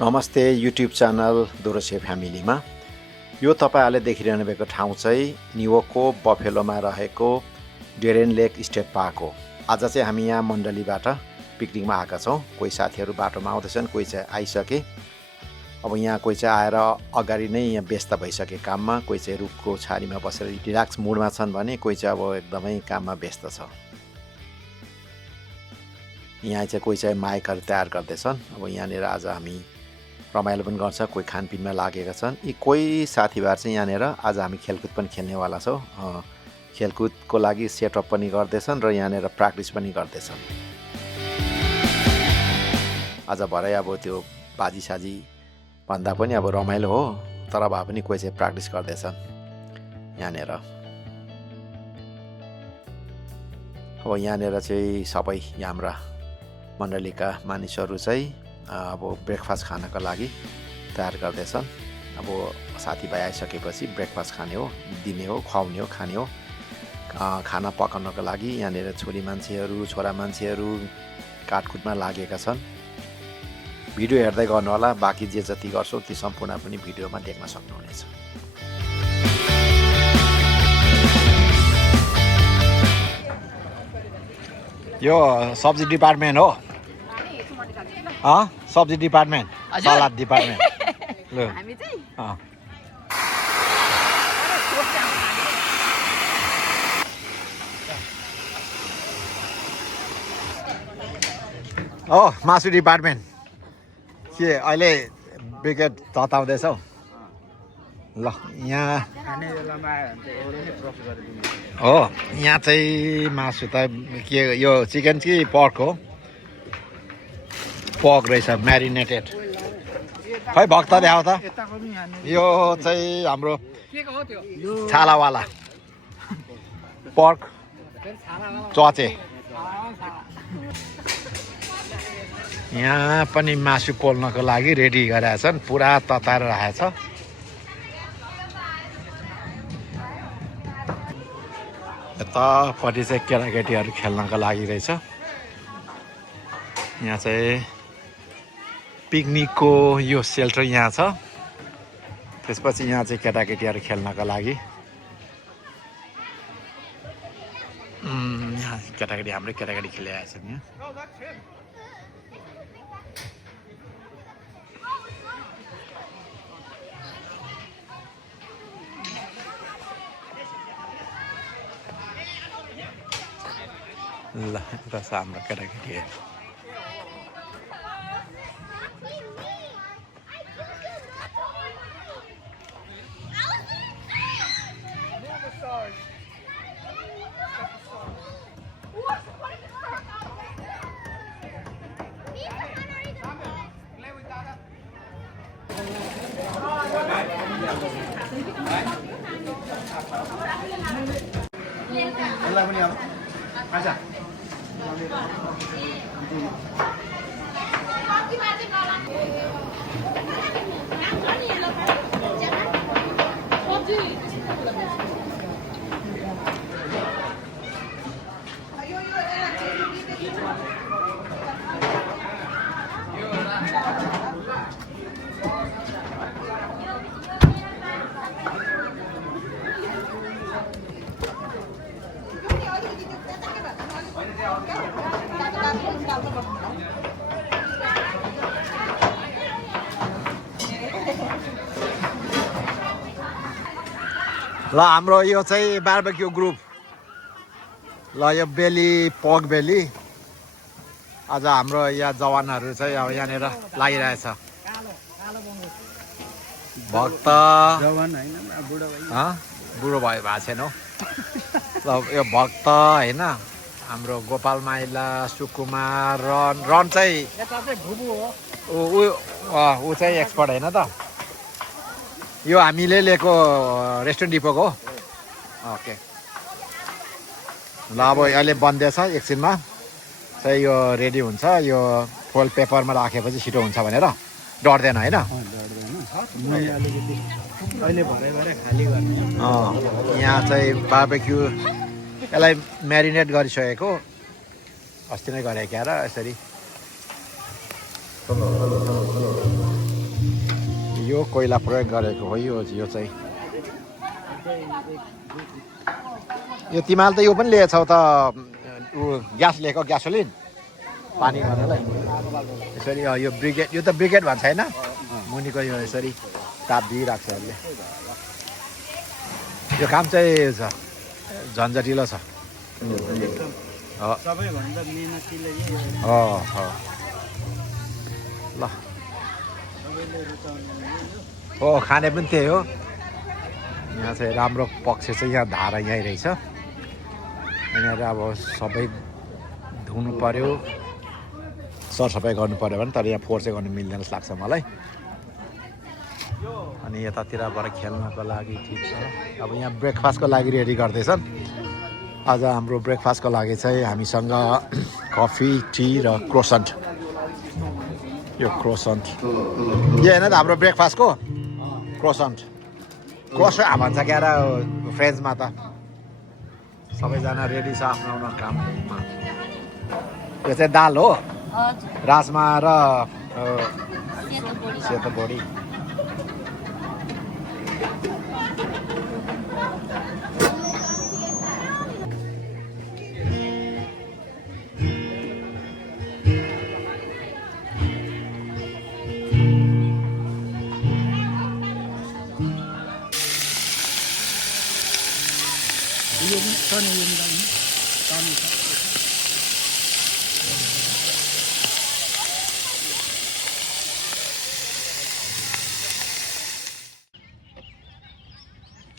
नमस्ते YouTube channel दोरोसे फ्यामिलीमा यो तपाईँहरूले देखिरहनु भएको ठाउँ चाहिँ न्युयोर्कको बफेलोमा रहेको डेरेन लेक स्टेट पार्क हो। आज चाहिँ हामी यहाँ मण्डलीबाट पिकनिकमा आएका छौँ। कोही साथीहरू बाटोमा आउँदैछन्, कोही चाहिँ आइसके। अब यहाँ कोही चाहिँ आएर अगाडि नै यहाँ व्यस्त भइसके काममा, कोही चाहिँ रुखको छारीमा बसेर रिल्याक्स मुडमा छन् भने कोही चाहिँ अब एकदमै काममा व्यस्त छ। यहाँ चाहिँ कोही चाहिँ माइकहरू तयार गर्दैछन्। अब यहाँनिर आज हामी रमाइलो पनि गर्छ, कोही खानपिनमा लागेका छन्। यी कोही साथीभाइ चाहिँ यहाँनिर आज हामी खेलकुद पनि खेल्नेवाला छौँ। खेलकुदको लागि सेटअप पनि गर्दैछन् र यहाँनिर प्र्याक्टिस पनि गर्दैछन्। आज भरे अब त्यो बाजीसाजी भन्दा पनि अब रमाइलो हो, तर भए पनि कोही चाहिँ प्र्याक्टिस गर्दैछन् यहाँनिर। अब यहाँनिर चाहिँ सबै हाम्रा मण्डलीका मानिसहरू चाहिँ अब ब्रेकफास्ट खानको लागि तयार गर्दैछन्। अब साथीभाइ आइसकेपछि ब्रेकफास्ट खाने हो, दिने हो, खुवाउने हो, खाने हो। खाना पकाउनको लागि यहाँनिर छोरी मान्छेहरू, छोरा मान्छेहरू काटकुटमा लागेका छन्। भिडियो हेर्दै गर्नुहोला, बाँकी जे जति गर्छौँ ती सम्पूर्ण पनि भिडियोमा देख्न सक्नुहुनेछ। यो सब्जी डिपार्टमेन्ट हो, सब्जी डिपार्टमेन्ट, सलाद डिपार्टमेन्ट। मासु डिपार्टमेन्ट के अहिले विकेट तताउँदैछौ? ल यहाँ हो, यहाँ चाहिँ मासु त के यो चिकन कि पर्क हो? पर्क रहेछ, म्यारिनेटेड। खै भक्त देखाउ त। यो चाहिँ हाम्रो छालावाला पर्क चचे। यहाँ पनि मासु पोल्नको लागि रेडी गरेका छन्, पुरा तताएर राखेको छ। यतापट्टि चाहिँ केटाकेटीहरू खेल्नको लागि रहेछ। यहाँ चाहिँ पिकनिकको यो सेल्टर यहाँ छ। त्यसपछि यहाँ चाहिँ केटाकेटीहरू खेल्नको लागि यहाँ केटाकेटी, हाम्रै केटाकेटी खेलिरहेको छन् यहाँ। ल यता छ हाम्रो केटाकेटीहरू। ल हाम्रो यो चाहिँ बार्बेक्यू ग्रुप। ल यो बेली, पोर्क बेली। आज हाम्रो यहाँ जवानहरू चाहिँ अब यहाँनिर लागिरहेछ। भक्त बुढो भएको छैन हौ। ल यो भक्त होइन, हाम्रो गोपाल माइला, सुकुमार, रन चाहिँ ऊ चाहिँ एक्सपर्ट होइन त। यो हामीले लिएको रेस्टुरेन्ट डिपोको हो। ओके ल अब अहिले बन्दैछ, एकछिनमा चाहिँ यो रेडी हुन्छ। यो फोइल पेपरमा राखेपछि छिटो हुन्छ भनेर डढ्दैन होइन? यहाँ चाहिँ बार्बेक्यू यसलाई म्यारिनेट गरिसकेको, अस्ति नै गरेको क्या र यसरी यो कोइला प्रयोग गरेको हो यो चाहिँ यो तिमीले त यो पनि लिएछौ त ग्यास लिएको ग्यासोलिन पानी गर्नलाई यसरी यो ब्रिगेड यो त ब्रिगेड भन्छ होइन मुनिको यो यसरी ताप दिइरहेको छ यसले यो काम चाहिँ झन्झटिलो छ सबैभन्दा मेहनतिले ल हो खाने पनि त्यही हो यहाँ चाहिँ राम्रो पक्ष चाहिँ यहाँ धारा यहीँ रहेछ यहाँनिर अब सबै धुनु पर्यो सरसफाइ गर्नु पर्यो भने तर यहाँ फोहोर चाहिँ गर्नु मिल्दैन जस्तो लाग्छ मलाई अनि यतातिरबाट खेल्नको लागि ठिक छ अब यहाँ ब्रेकफास्टको लागि रेडी गर्दैछन् आज हाम्रो ब्रेकफास्टको लागि चाहिँ हामीसँग कफी टी र क्रोसन्ट यो क्रोसन्ट यो होइन त हाम्रो ब्रेकफास्टको क्रोसन्ट भन्छ क्यारा फ्रेन्चमा त सबैजना रेडी छ आफ्नो आफ्नो काममा यो चाहिँ दाल हो राजमा र सेतो बोडी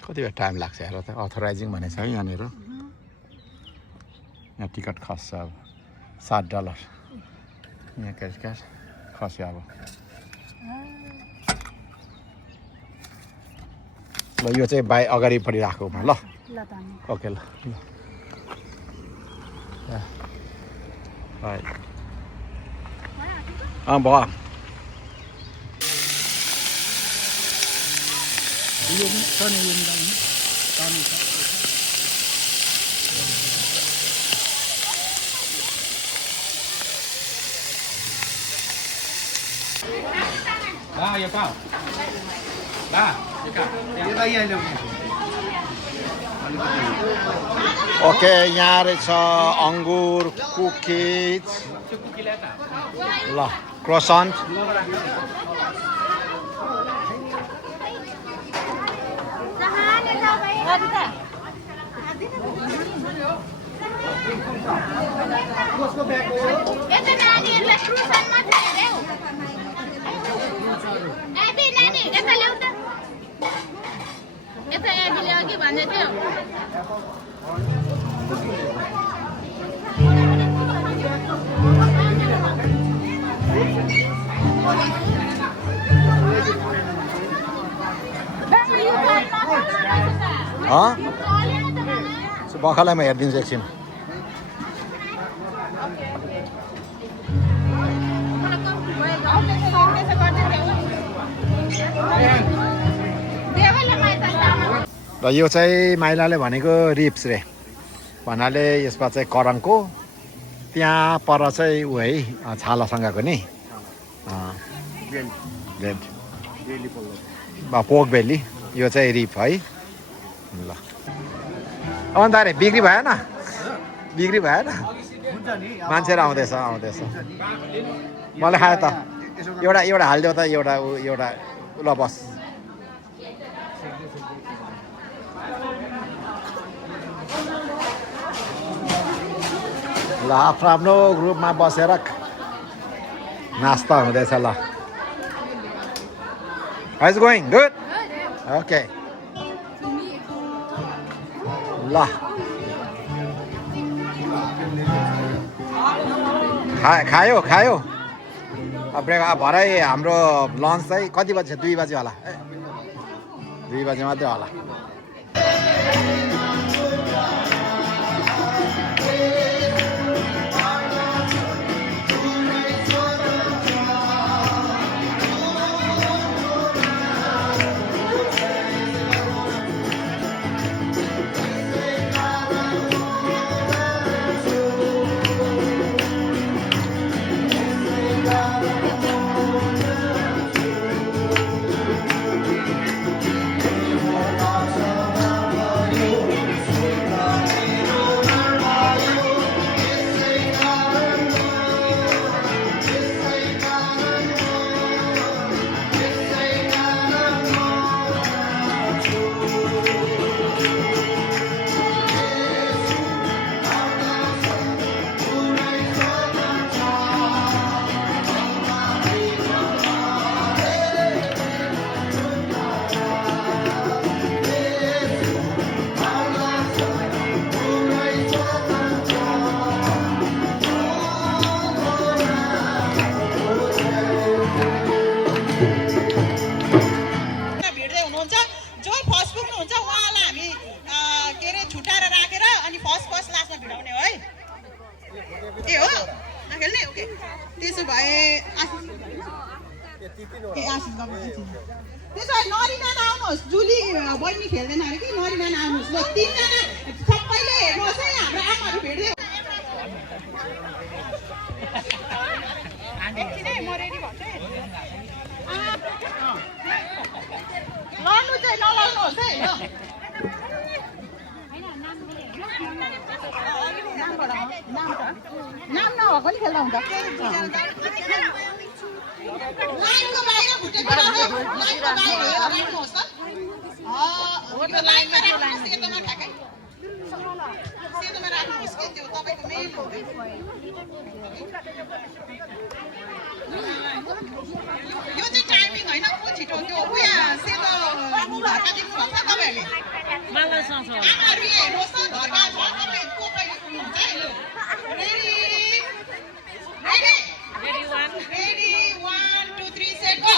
कति बेर टाइम लाग्छ हेर त अथोराइजिङ भनेको छ है यहाँनिर यहाँ टिकट खस्छ अब $7 यहाँ क्यास खस्यो अब ल यो चाहिँ बाई अगाडिपट्टि राखौँ ल ओके ल भयो यो छ नि यो मिलाउनु पानी छ यो कहाँ ओके यहाँ रहेछ अङ्गुर कुकिज ल क्रोसन्ट बखालाई म हेरिदिन्छु एकछिन र यो चाहिँ माइलाले भनेको रिप्स रे भन्नाले यसमा चाहिँ करङको त्यहाँ पर चाहिँ ऊ है छालासँगको नि पोर्क बेली यो चाहिँ रिप है ल अन्त अरे बिक्री भएन मान्छेहरू आउँदैछ मलाई खायो त एउटा हालिदेऊ त एउटा ल बस ल आफ्नो ग्रुपमा बसेर नास्ता हुँदैछ ल How is it going? Good? Okay. ल खायो भरे हाम्रो लन्च चाहिँ कति बजी 2 बजी होला 2 बजी मात्रै होला ए आशिष गर्नु त्यसो भए नरिना आउनुहोस् जुली बहिनी खेल्दैन अरे कि नरिना आउनुहोस् ल तिनजना सबैले हेर्नुहोस् है हाम्रो आमाहरू भेट्दै एकछिन है म रेडी भन्छु है लड्नु चाहिँ नलड्नुहोस् है ल नाम नभएको नि खेल्दा हुन्छ लाइनको बाहिर खुट्टे बिराउनु लाइनको बाहिर राख्नुहोस् त लाइनमा राख्नुहोस् सेतोमा ठ्याक्कै सेतोमा राख्नुहोस् कि त्यो तपाईँको मेन हो यो चाहिँ टाइमिङ होइन को छिटो त्यो उयो सेतो धर्का दिनुहोस् न तपाईँहरूले आमाहरू हेर्नुहोस् न धर्का छ तपाईँ को कहिले खुल्नुहुन्छ है लु ready ready 1 2 3 set go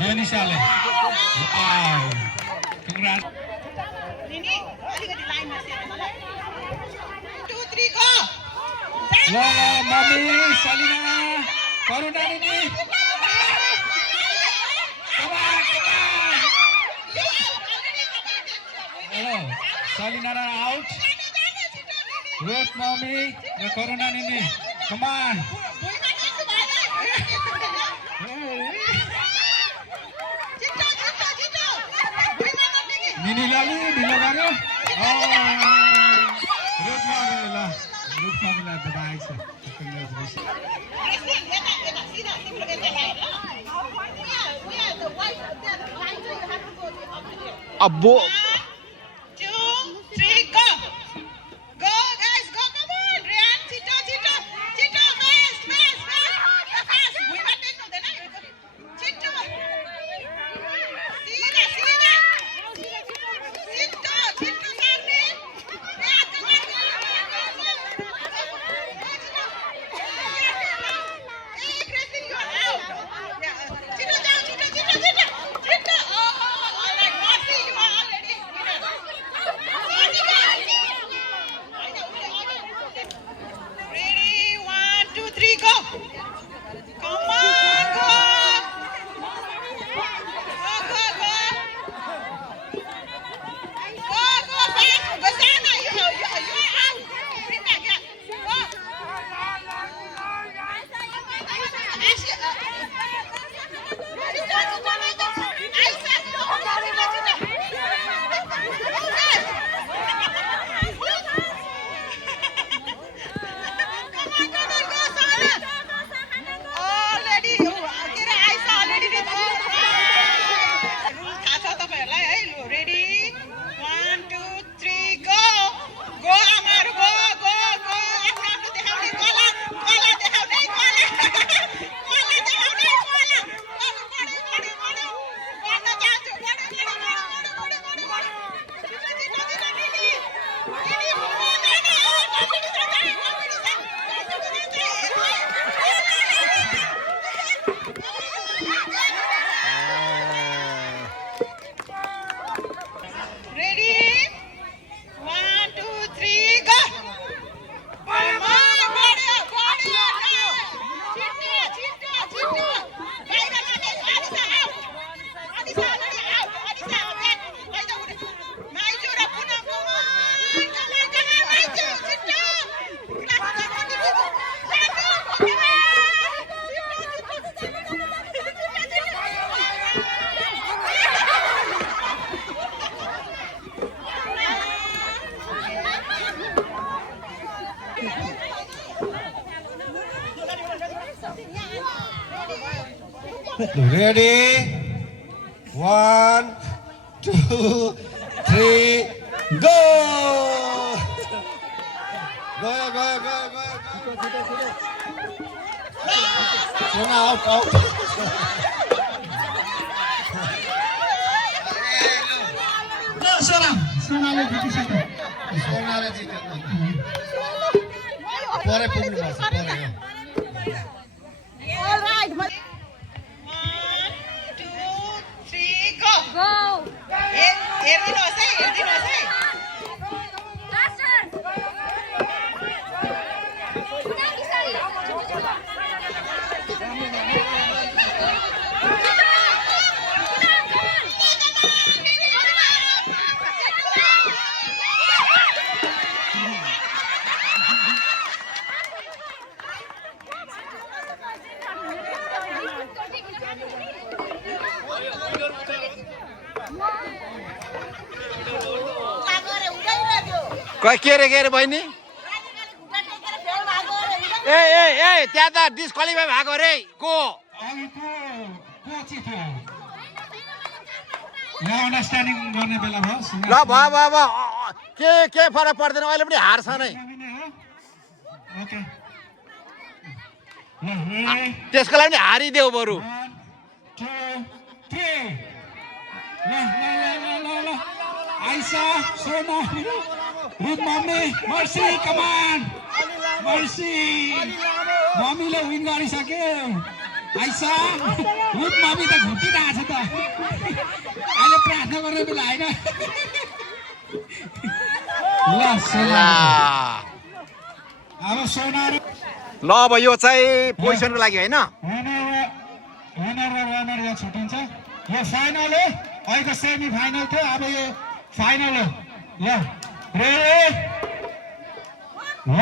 Janisale. Wow. Congrats. Nini, अलिकति लाइनमा सेट मलाई 2 3 गो ल मम्मी सलिना करुणा दिदी हेलो सलिना आउट रोट मम्मी र करुणा दिदी come on Nini lalu bila baru root magala the bags अब्बो 2 3 go go guys go come on Ryan chito chito chito fast भुइँमा टेक्नु हुँदैन छिटो सिधा सिधा छिटो छिटो सार्ने छिटो जाऊ छिटो छिटो छिटो छिटो alright Marcy you are already ready 1 2 3 go come on go fast Basana you are out bring back yeah go already के रे आइसा already रे रुल थाहा छ तपाईहरुलाई है लु ready 1 2 3 go go आमाहरु go go go आफ्नो आफ्नो देखाउने कला कला देखाउने कला कला देखाउने कला बडे बडे बडे गर्न चाहन्छु बडे बडे बडे बडे बडे छिटो छिटो छिटो दिदी दिदी ready 1 2 3 go come on बडे बडे छिटो छिटो छिटो बाहिर जाने Anisa out Anisa already out Anisa back आइज उठे माइजो र पुनम कम on माइजो छिटो Ready? 1, 2, 3, go! Go. Sona out. सोनाले जितिसक्यो सोनाले जित्यो परे पुग्नुपर्छ परे All right. 1, 2, 3, go. हेरिदिनुहोस् है के रे बहिनी ए त्यहाँ त डिस्क्वालिफाई भएको रे को अन्डरस्ट्यान्डिङ गर्ने बेला भयो ल भयो के फरक पर्दैन अहिले पनि हार्छ नै ओके त्यसको लागि पनि हारिदेऊ बरु 1, 2, 3 ल आइसा सोना रुथ मम्मी मर्सी कमान मर्सी मम्मीले विन गरिसक्यो आइसा रुथ मम्मी त घुटिरहेको छ त अहिले प्रार्थना गर्ने बेला होइन ल सोना अब सोना ल अब यो चाहिँ पोजिसनको लागि होइन विनर र रनर यहाँ छुट्टिन्छ यो फाइनल हो अहिलेको सेमी फाइनल थियो अब यो फाइनल हो ल रेडी 1,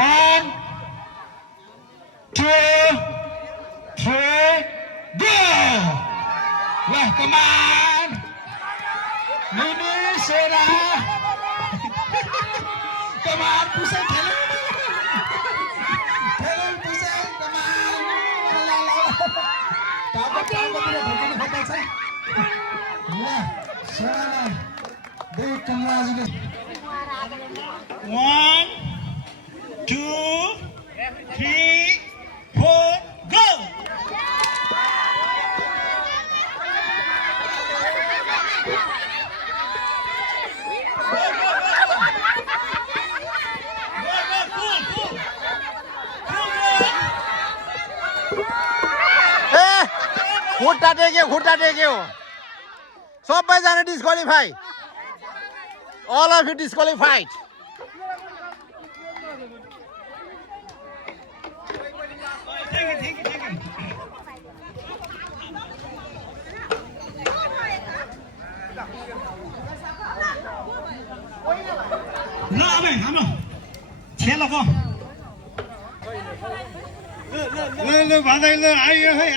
2, 3 go ल कमान मिनी सोना कमान पुसे खेल कमान टाउकोतिर ढोकिनु खोज्दै छ ल सोनालाई big congratulations 1, 2, 3, 4 go खुट्टा टेक्यो सबैजना disqualify all of you disqualified ल अब हाम्रो खेलको ल भन्दै ल आयो है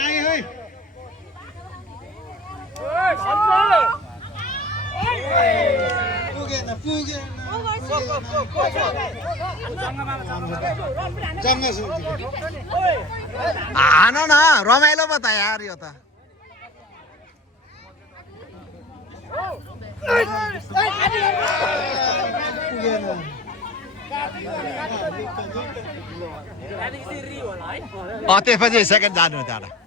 हान न रमाइलो पो त यार यो त त्यसपछि सेकेन्ड जानु त्यहाँबाट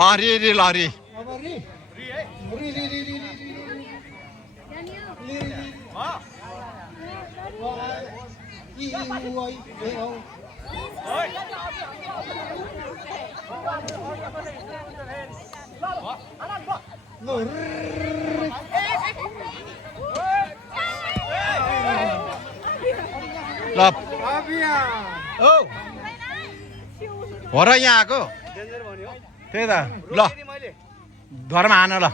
रि लरी ल हो र यहाँ आएको त्यही त ल घरमा हान ल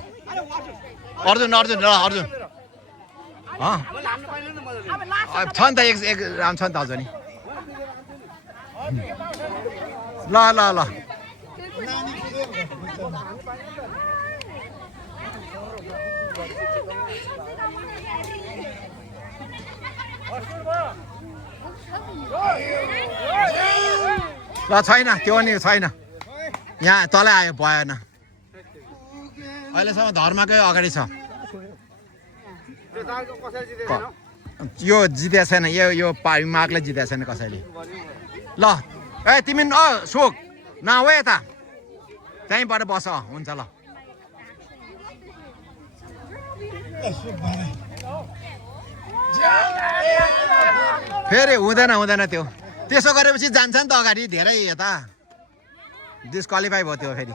अर्जुन ल अर्जुन छ नि त एक राउन्ड छ नि त अझ नि ल ल छैन त्यो नि छैन यहाँ तलै आयो भएन अहिलेसम्म धर्मकै अगाडि छ यो जितेको छैन यो मार्कले जितेको छैन कसैले ल ए तिमी सुक नआऊ यता त्यहीँबाट बस हुन्छ ल फेरि हुँदैन त्यो त्यसो गरेपछि जान्छ नि त अगाडि धेरै यता डिस्क्वालिफाई भयो त्यो फेरि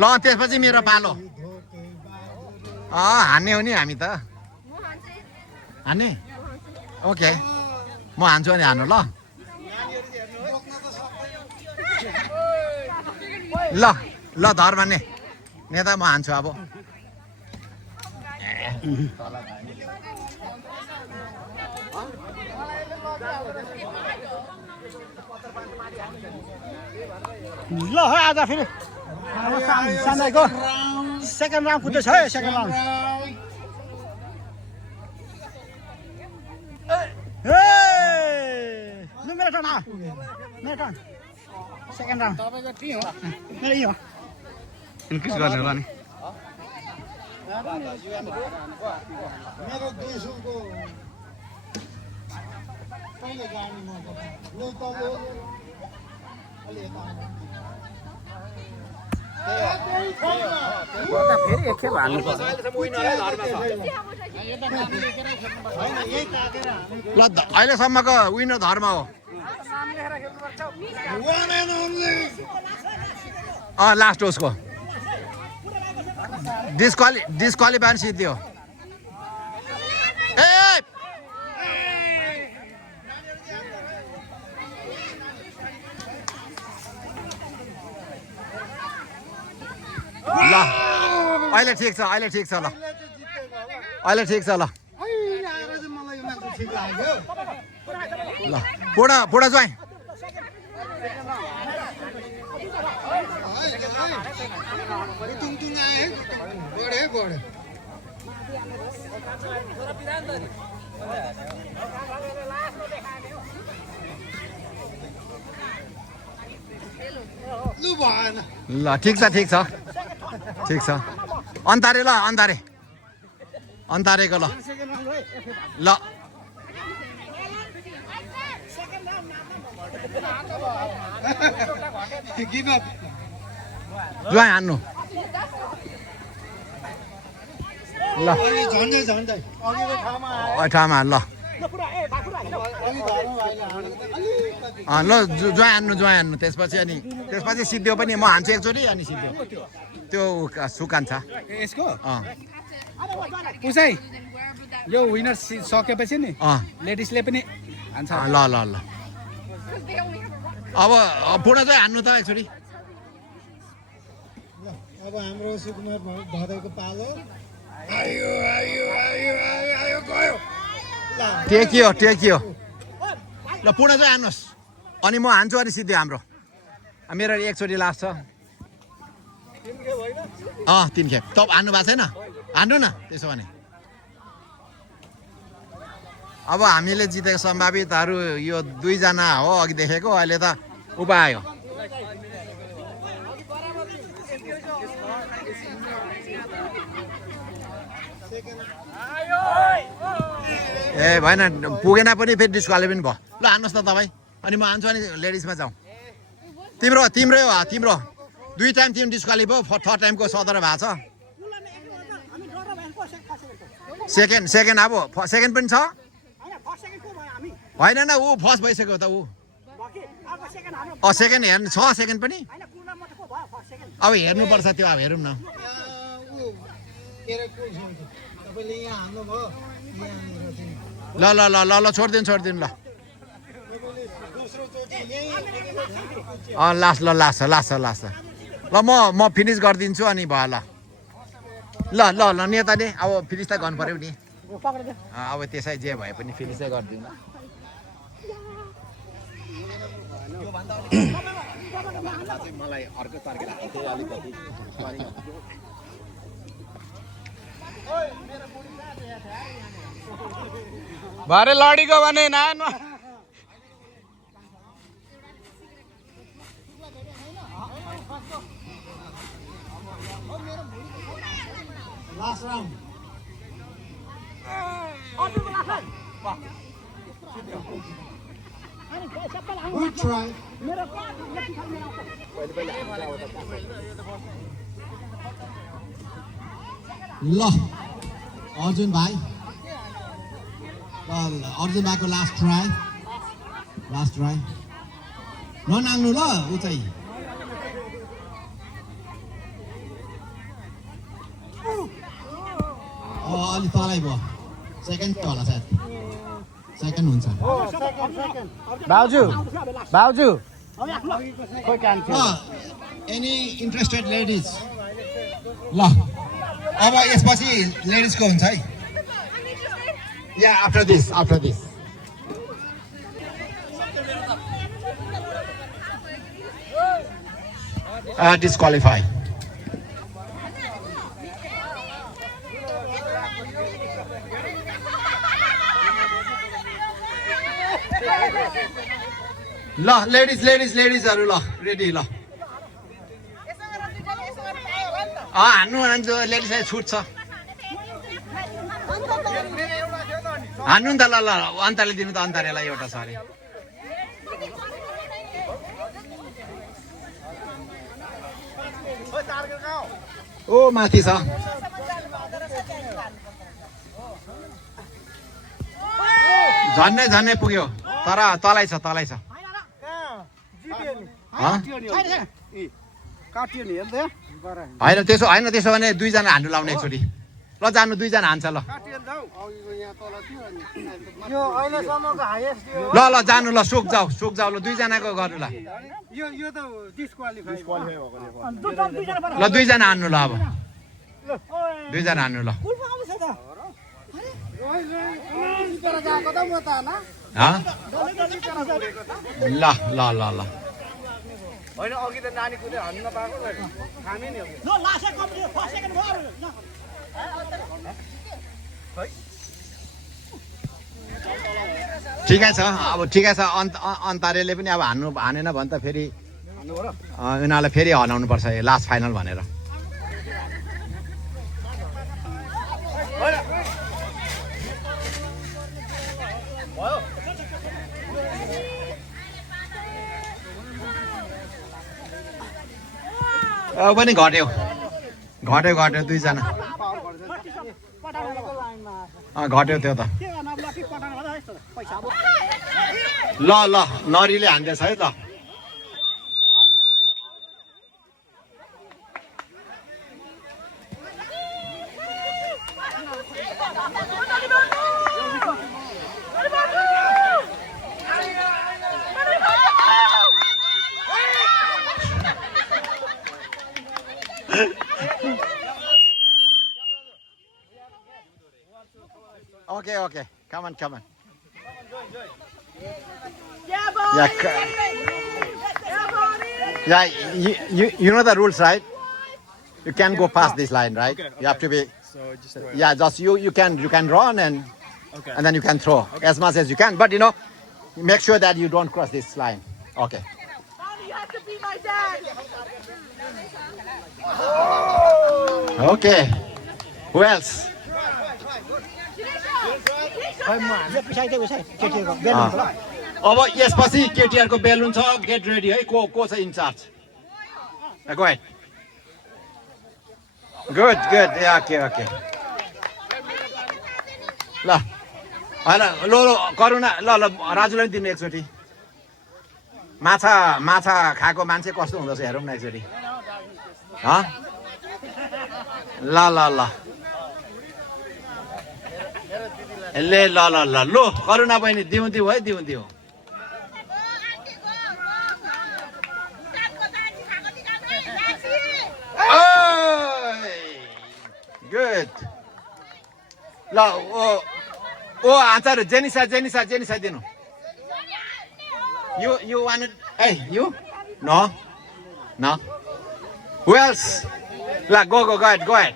ल त्यसपछि मेरो पालो हान्ने हो नि हामी त हान्ने ओके म हान्छु अनि हान्नु ल ल ल धर्म नेता म हान्छु अब ल है आज फेरि सान्दाइको सेकेन्ड राउन्ड कुद्दैछ है सेकेन्ड राउन्ड लु मेरो टर्न मेरो टर्न सेकेन्ड राउन्ड मेरो यो इन्क्रिज गर्ने होला नि मेरो देशको कहिले जाने म ल त अलि यता फेरि एकखेप हाल्नुपर्छ ल अहिलेसम्मको विनर धर्म हो लास्ट उसको डिस्क्वालिफाई सिद्धि हो ए ल अहिले ठिक छ ल अहिले ठिक छ ल ल बुढा ज्वाइँ ल ठिक छ अन्तारेको ल ज्वाइँ हान्नु ल ठाउँमा ल ल ज्वाइँ हान्नु त्यसपछि सिद्धियो पनि म हान्छु एकचोटि अनि सिद्धियो त्यो सुकान्छ यसको उसै यो विनर सकेपछि नि लेडिजले पनि हान्छ ल अब बुढा चाहिँ हान्नु त एकचोटि अब हाम्रो सुकुमार भदैको पालो टेकियो ल पुणा चाहिँ हान्नुहोस् अनि म हान्छु अनि सिद्धि हाम्रो मेरो एकचोटि लास्ट छ 3 खेप तप हान्नु भएको छैन हान्नु न त्यसो भने अब हामीले जितेको सम्भावितहरू यो 2 जना हो अघि देखेको अहिले त उपायो ए भएन पुगेन पनि फेरि डिस्क्वालिफाई पनि भयो ल हान्नुहोस् न तपाईँ अनि म हान्छु अनि लेडिजमा जाउँ तिम्रो 2 टाइम तिमी डिस्क्वालिफाई भयो 3rd टाइमको सदर भएको छ सेकेन्ड अब सेकेन्ड पनि छ होइन न ऊ फर्स्ट भइसक्यो त ऊ सेकेन्ड हेर्नु छ सेकेन्ड पनि अब हेर्नुपर्छ त्यो अब हेरौँ न ल छोडिदिनु ल लास्ट ल म फिनिस गरिदिन्छु अनि भयो ल नेताले अब फिनिस त गर्नु पर्यो नि अब त्यसै जे भए पनि फिनिसै गरिदिनु भरे लडीको भने नानमा Last round. Good try. ल अर्जुन भाइ अर्जुन भाइको लास्ट ट्राई ननाग्नु ल ऊ चाहिँ अलि तलै भयो सेकेन्ड होला सायद सेकेन्ड हुन्छ भाउजू खोइ कान्छ एनी इन्ट्रेस्टेड लेडिज ल अब यसपछि लेडिजको हुन्छ है या आफ्टर दिस डिस्क्वालिफाई ल लेडिजहरू ल रेडी ल हान्नु लेडिजलाई छुट छ हान्नु नि त ल अन्तरले दिनु त अन्तरेलाई एउटा छ अरे ओ माथि छ झन्नै पुग्यो तर तलै छ होइन त्यसो भने दुईजना हान्नु लाउने एकचोटि ल जानु दुईजना हान्छ ल ल जानु ल सुक जाऊ ल दुईजनाको गर्नु ल ल दुईजना हान्नु ल अब दुईजना हान्नु ल ल होइन अघि त नानी कुदै हान्न नपाएको खाने नि ठिकै छ अब अन्तारेले पनि अब हानेन भने त फेरि उनीहरूलाई फेरि हनाउनु पर्छ लास्ट फाइनल भनेर पनि घट्यो दुईजना घट्यो त्यो त ल नरीले हान्दैछ है त Okay. Come on. Yeah, you know the rules, right? You can't go past this line, right? Okay. You have to be. So just Just you can run and then you can throw as much as you can, but make sure that you don't cross this line. Okay. Mommy, you have to be my dad. Okay. Who else? अब यसपछि केटीआरको बेलुन छ get ready है को छ in-charge go ahead good okay ल होइन लो करुणा ल राजुलाई पनि दिनु एकचोटि माछा खाएको मान्छे कस्तो हुँदछ हेरौँ न एकचोटि ल लो करुणा बहिनी दिउँ है दिउँ गुड ल ओ आचार्य जेनिसा दिनु You want it? Hey, you? No? No? Who else? Like, go ahead.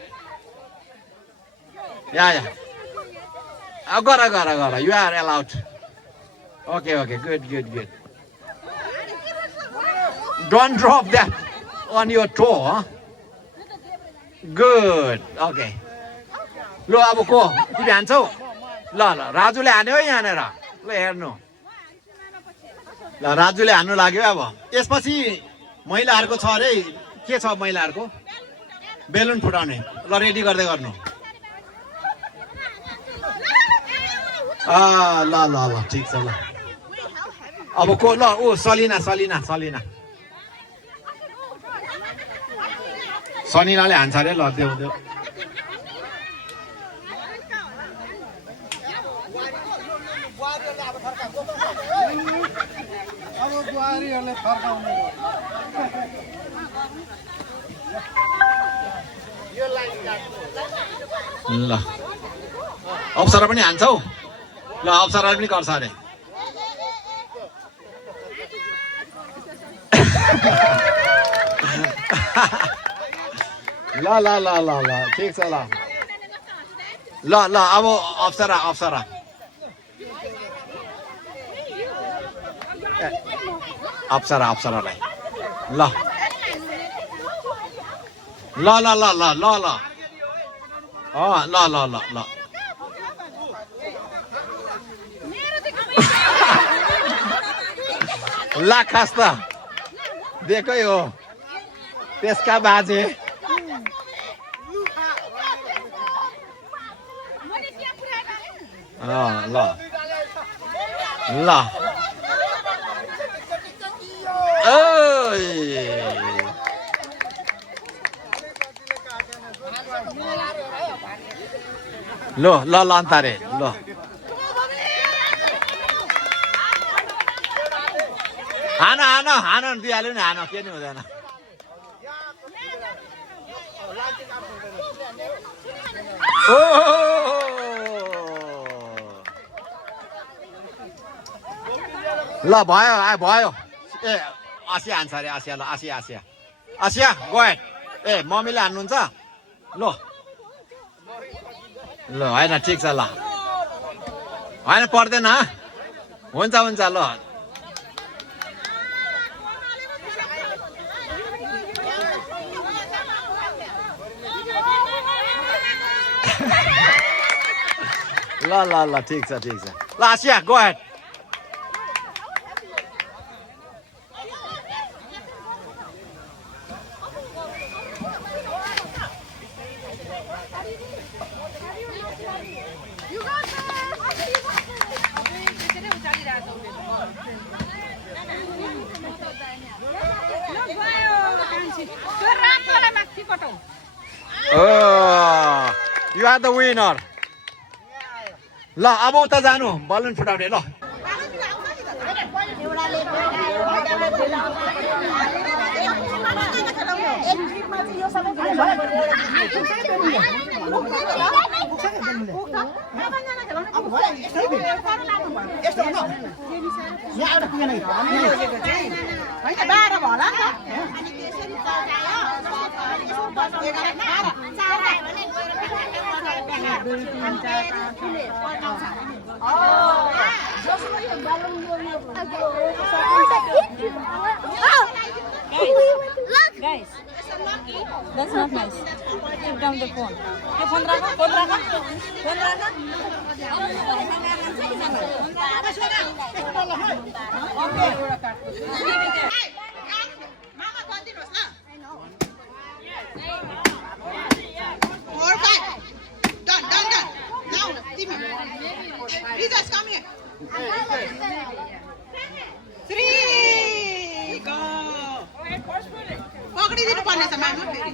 Yeah. I got it. You are allowed. Okay, good. Don't drop that on your toe, huh? Good. Okay. ल अब को तिमी हान्छौ ल राजुले हान्यो है यहाँनिर ल हेर्नु ल राजुले हान्नु लाग्यो अब यसपछि महिलाहरूको छ अरे के छ महिलाहरूको बेलुन फुटाउने ल रेडी गर्दै गर्नु ल ठिक छ ल अब को ल ऊ सलिना सलिनाले हान्छ अरे ल देऊ अब बुहारीहरूले फर्काउने ल अप्सरा पनि हान्छौ ल अप्सराले पनि गर्छ अरे ल ठिक छ ल अब अप्सरा अप्सरालाई ल ला खास त दिएकै हो त्यसका बाजे ल ल अन्तारे ल हान दिइहाल्यो नि हान के नि हुँदैन ल भयो ए आसिया हान्छ अरे आसिया ल आसिया गएट ए मम्मीले हान्नुहुन्छ ल होइन ठिक छ ल होइन पर्दैन हुन्छ ल ल ठिक छ ल Asia गएट You are the winner. ल अब उता जानु बलुन फुटाउने ल Guys, that's not nice. Put down the phone. Hey, phone raka. Okay. Mama, continuous, na? 4, 5. Done. Now, Timmy. Jesus, come here. 3, go. पक्रिदिनु पर्ने छ मामा फेरि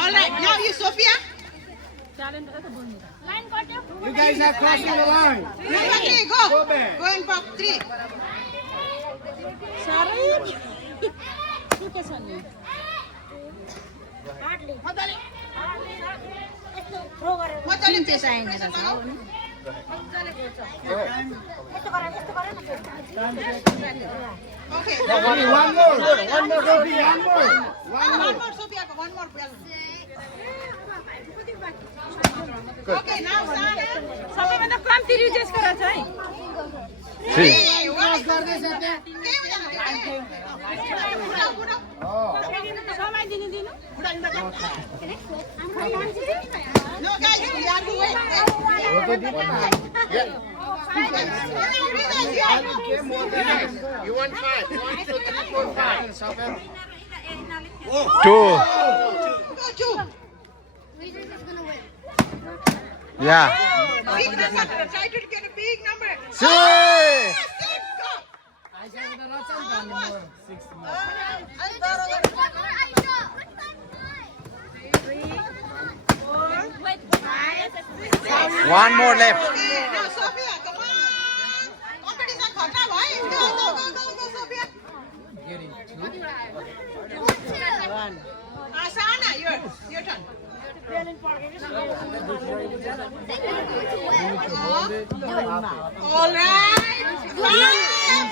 All right, now you, Sophia. You guys are crossing the line. Number 3, go. Go in box 3. मजाले Okay. One more, Sophie, one more. One more, Sophia. One more balloon. Okay, now Sana. सबैभन्दा कम्ती reject गरेछ है 3 समय दिनु दिनु No, guys, we are doing You want 5? 1, 2, 3, 4, 5. Two. Go, two. Yeah. Big number. Try to get a big number. 6 Six, go. One more left. Okay, now Sophia, come on. Competition khatra bhai. Go, Sophia. Sana, your turn. All right. 5.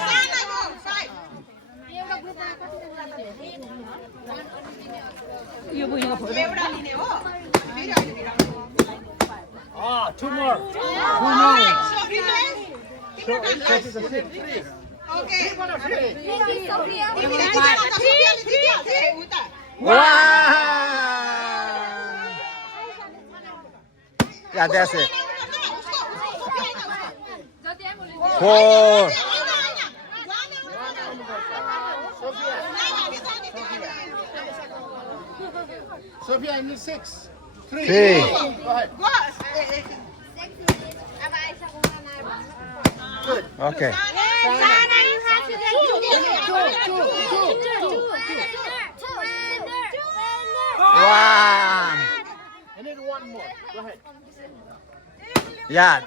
Sana, go. 5. एउटा लिने हो फेरि अहिले बिराउनु Two more. Alright, so Vijays, okay. Wow. Yeah, that's it. 4 Sophia, I need 6. 3. 3 Go ahead. Okay. Wow. I need one more. Go ahead. Yeah.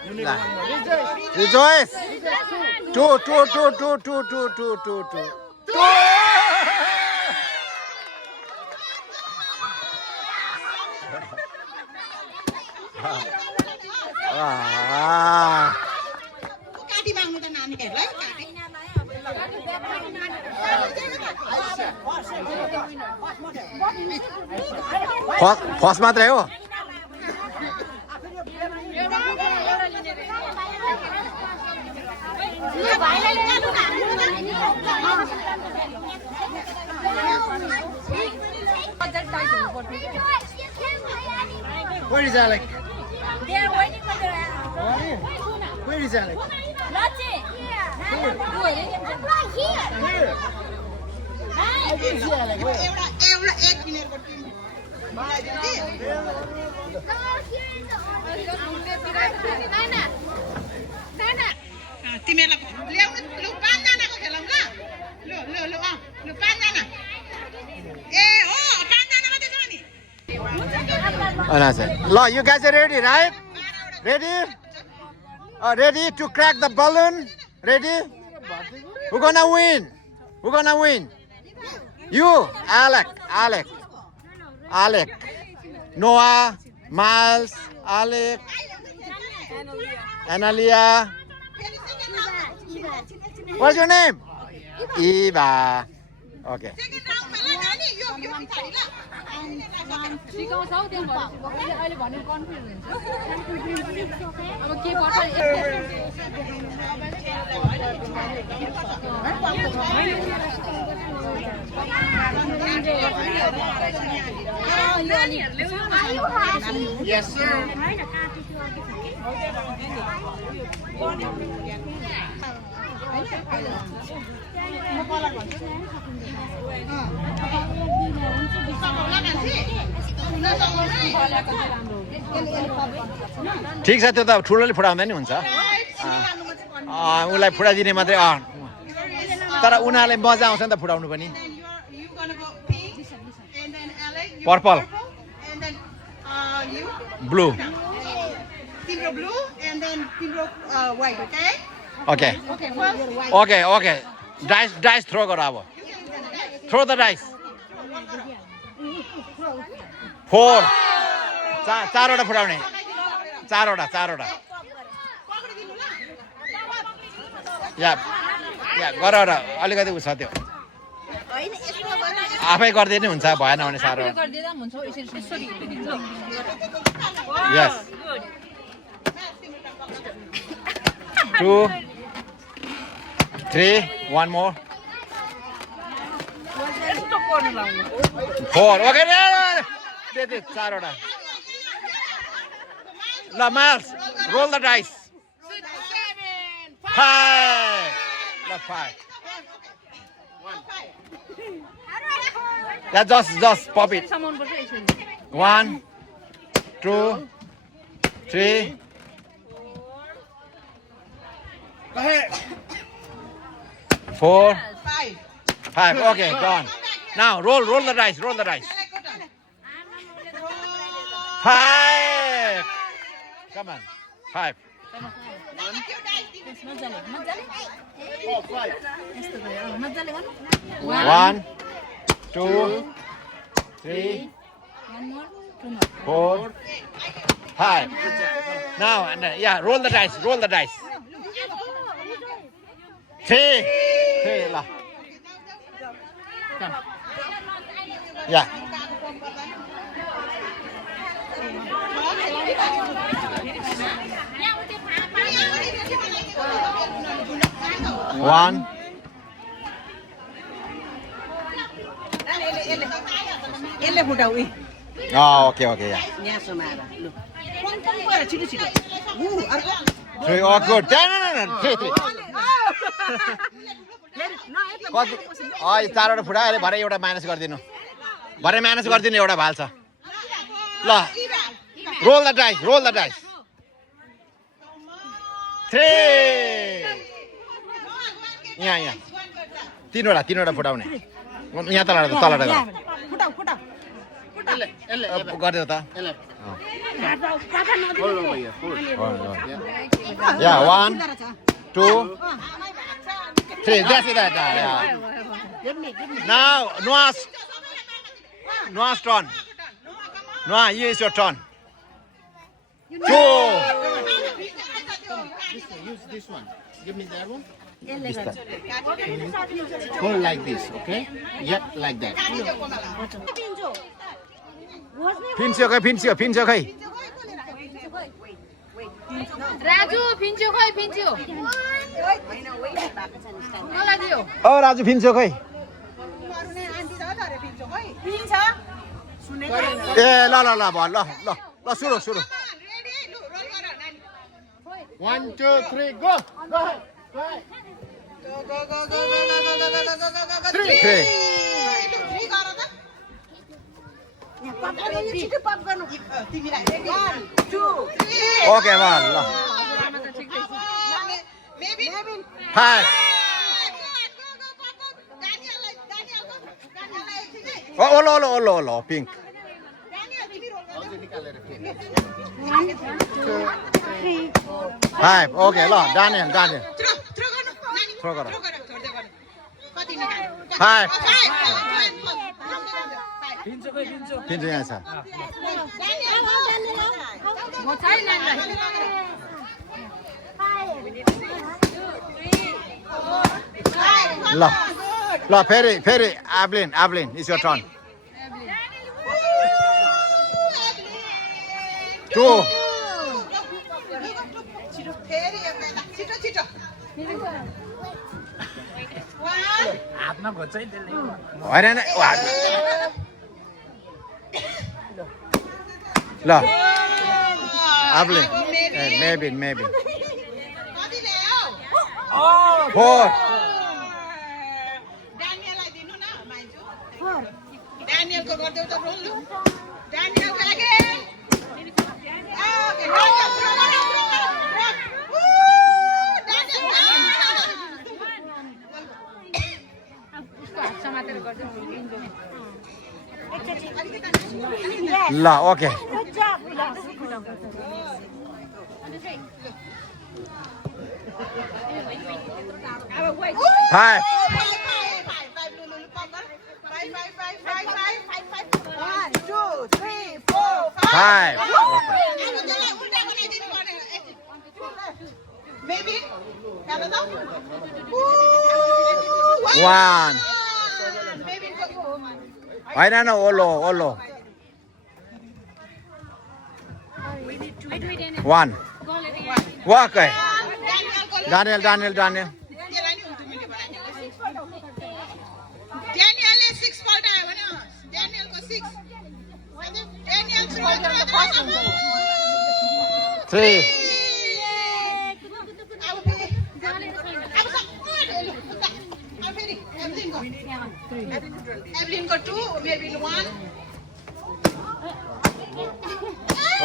Rejoice. 2 काटी माग्नु त नानीहरूलाई काटी फर्स्ट मात्रै हो Where is Alec? They are waiting for their Where is Alec? Lachi. I didn't see Alec. Where? एउटा 1 मिनेटको team तिमीहरूलाई ल्याउनु लु 5 जनाको खेलौँ ल लु 5 जना ए हो 5 जना मात्रै छ नि You guys are ready, right? Ready? Ready to crack the balloon? Ready? Who's gonna win? Who's gonna win? You, Alec, Noah, Miles, Alec, Analia. What's your name? Eva. Okay. सिकाउँछौ त्यो अहिले भन्ने कन्फिडेन्स हुन्छ अब के गर्छ Yes, sir. ठिक छ त्यो त ठुलोले फुटाउँदा नि हुन्छ उसलाई फुटाइदिने मात्रै तर उनीहरूले मजा आउँछ नि त फुटाउनु पनि purple blue okay dice throw गर अब थ्रो द डाइस 4 चारवटा फुटाउने चारवटा या गर र अलिकति उस त्यो आफै गरिदिनु हुन्छ भएन भने साह्रो गरिदिँदा पनि हुन्छ यसरी यस 2 3 1 more यस्तो गर्नु लाउनु 4 ओके त्यति 4 वटा ल माइल्स रोल द डाइस 5 ल 5 Yeah, just pop it. 1 2 3 4 5 okay gone now roll the dice 5 come on 5 1 2 3 4 5 now and yeah roll the dice 3 la come yeah one यसले फुटाउ oh okay yeah यहाँ समाएर लु पङ गएर छिटो छिटो अर्को 3 oh good no 3 कति चारवटा फुटायो अहिले भरे एउटा माइनस गरिदिनु एउटा भाल छ ल रोल द डाइस 3 यहाँ तीनवटा फुटाउने यहाँ तल गरिदेऊ त Yeah, 1 2 3 that's it yeah. Now Noah's turn Noah here is your turn 2 Use this one. Give me that one. Hold like this, okay? Yep, like that. फिन्च्यो खै राजु फिन्च्यो खै फिन्च्यो मलाई दियो ओ राजु फिन्च्यो खै ए ल सुरु 1 2 3 go. Go ahead. 3 Okay, well, 5 Oh, pink 5 okay, lo, Daniel throw गर 5 फिन्च्यो यहाँ छ ल फेरि Ablin it's your turn 2 होइन ल Ablin maybe 4 Daniel को गरिदेऊ त रोल लु Daniel आगे ल ओके Five. 1 2 3 4 5 5 उल्टा बनाइदिनु पर्ने Maybe. Hello. One. Maybe. होइन न ओल्लो 1 वाक है Daniel Danielले 6 पल्ट आयो भने Danielको 6 Daniel 3 Evelyn got 2, maybe 1.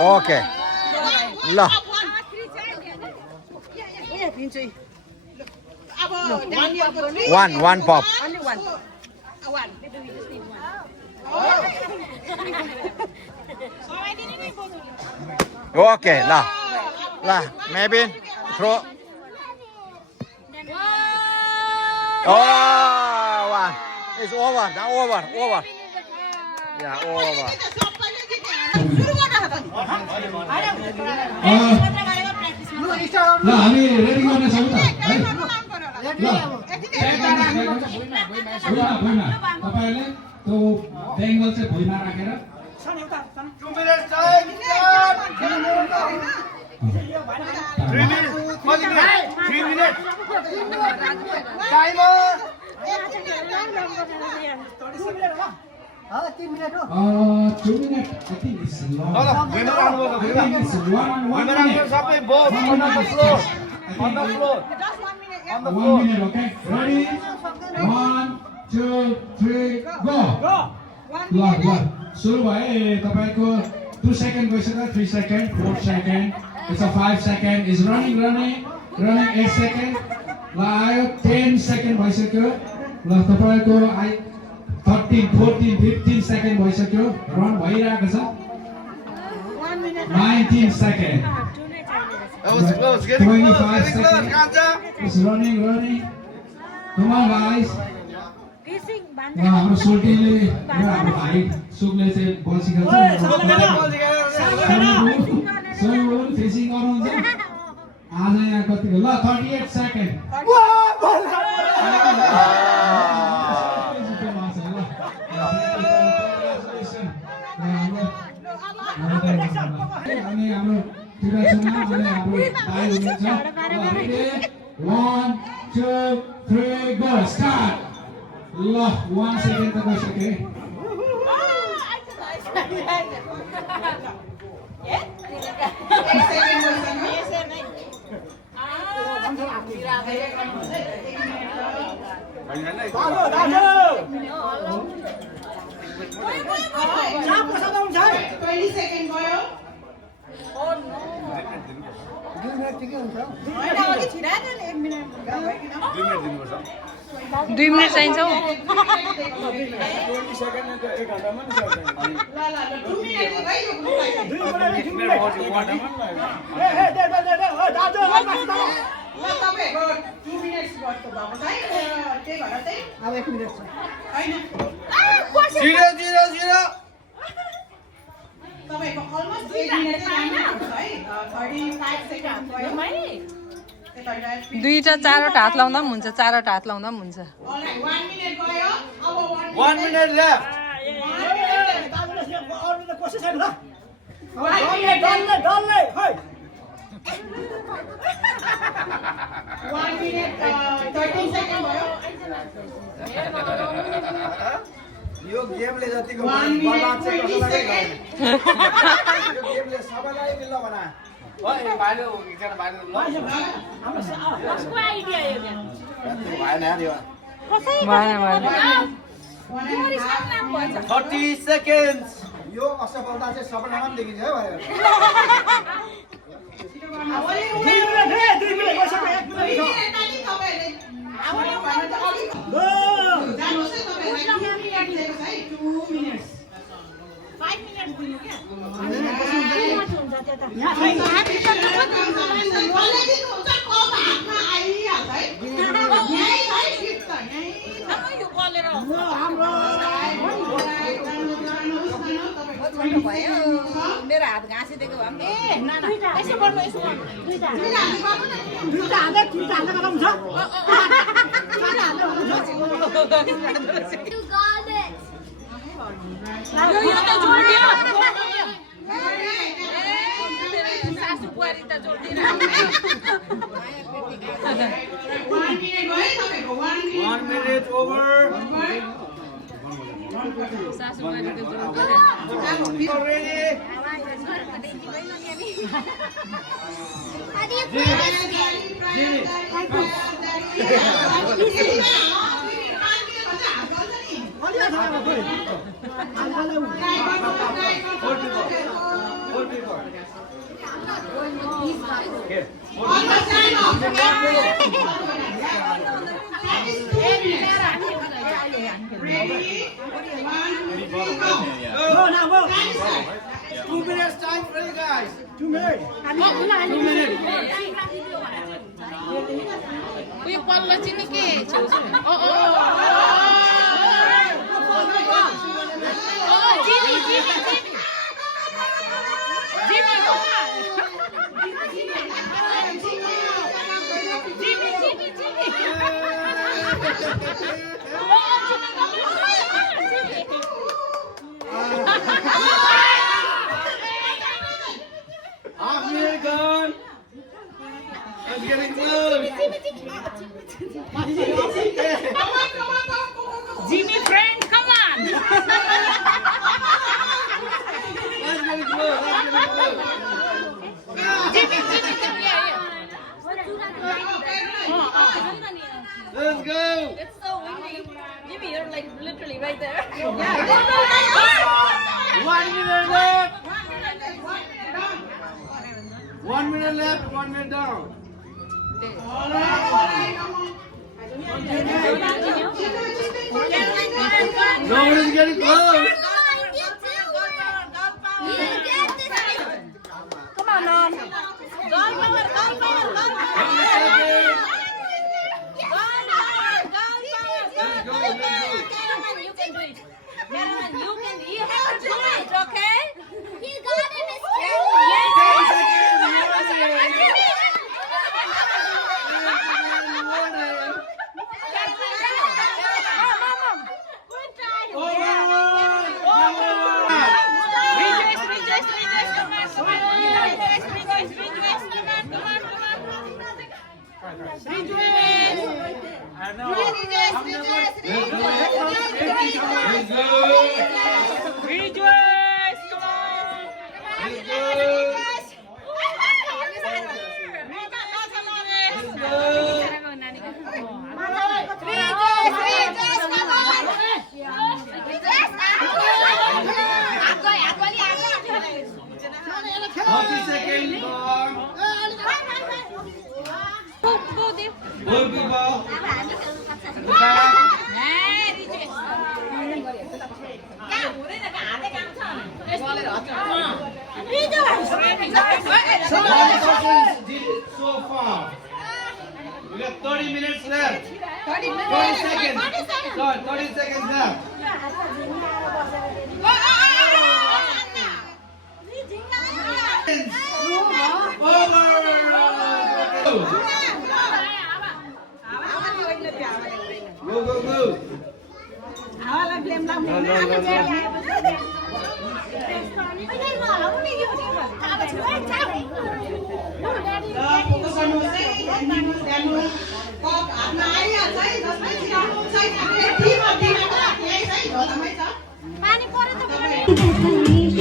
Okay. ल Daniel got 3. One pop. Only 1. 1. Okay, ल maybe throw. Oh, one. It's over. Now over. Yeah, over. ल हामी रेडी गर्नेछौँ त है भुइँमा तपाईँहरूले त्यो बेङ्गल चाहिँ भुइँमा राखेर सुरु भए तपाईको 2 सेकेन्ड गइसक्यो 3 second 4 second it's a 5 second is running 8 second ल आयो 10 सेकेन्ड भइसक्यो ल तपाईको 13 14 15 सेकेन्ड भइसक्यो रन भइरहेको छ 19 second That was close. Getting 25 close. seconds. It's running. Come on, guys. हाम्रो सोल्टीले र हाम्रो भाइ सुकले चाहिँ बल सिकाउँछ फेसिङ गर्नुहुन्छ आज यहाँ कतिको ल 38 सेकेन्ड अनि हाम्रो तिरासुमा अनि हाम्रो भाइ हुनुहुन्छ 1 2 3 go start ल 1 सेकेन्ड त गइसके दुई मिनट चाहिन्छ हौ दुईटा चारवटा हात लाउँदा पनि हुन्छ चारवटा हात लाउँदा पनि हुन्छ 1 minute left. यो गेमले जतिको बर्बाद चाहिँ कसैलाई गर्दैन यो गेमले सबैलाई मिल्न बना ओए भाइले एकजना भाइले ल उसको आइडिया यो भाइले यार यो भएन 30 seconds यो असफलता चाहिँ सबैलाई पनि देखिन्छ है भाइ मेरो हात घाँस You got it. One minute over. Ready? How do you play Go now, go. 2 minutes time for you guys. 2 minutes. 2 minutes. Uy, pala sini ke? Oh, Jimmy, come on. Half minute gone. It's getting close. Jimmy, friend, come on. That's getting close. Jimmy, yeah. Let's go. It's so windy. Jimmy, you're like literally right there. 1 minute left. 1 minute left. 1 minute down. Nobody's getting close. Come on, Mom. You can do it. Caroline, you have to do it, okay? You got it, Miss So far. We got 30 minutes left. 30 seconds. 30 seconds left. Go, go, go. पानी परे त परे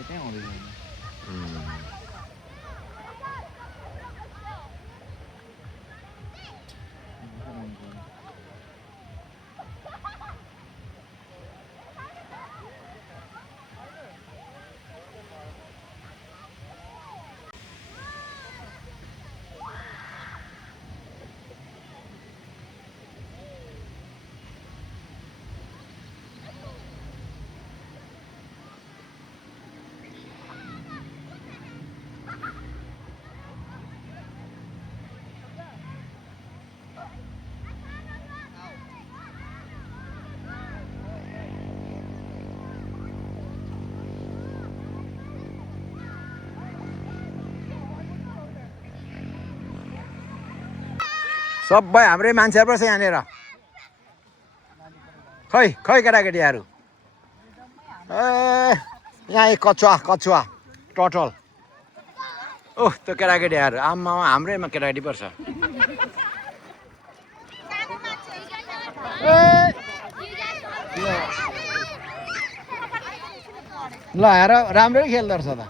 त्यतै आउँदै जान्छ सबै हाम्रै मान्छेहरू पर्छ यहाँनिर खै खै केटाकेटीहरू ए यहाँ एक कछुवा टटल ओह त्यो केटाकेटीहरू आमा हाम्रैमा केटाकेटी पर्छ ल हेर राम्रै खेल्दो रहेछ त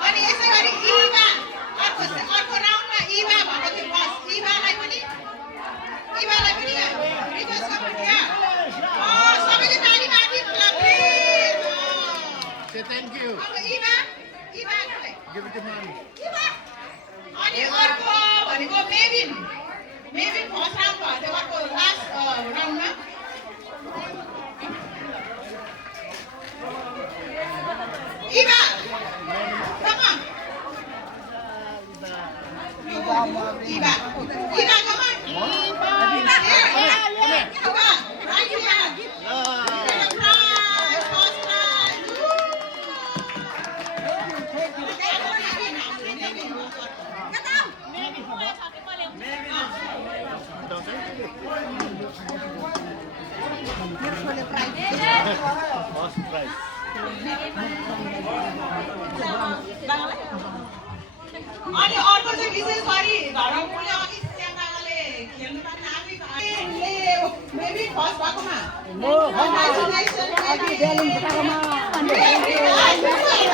अनि यसै गरी इभा अर्को राउन्डमा इभा भएको थियो बस इभालाई पनि रिक्वेस्ट गर्नु थियो सबैले ताली मारिदिनु ल please Say thank you. Eva Give it to mommy. अनि अर्को भनेको मेबिन फर्स्ट राउन्ड भयो त्यो अर्को लास्ट राउन्डमा Eva come on Iva come on Iva right here first prize first भएकोमा Congratulations, baby.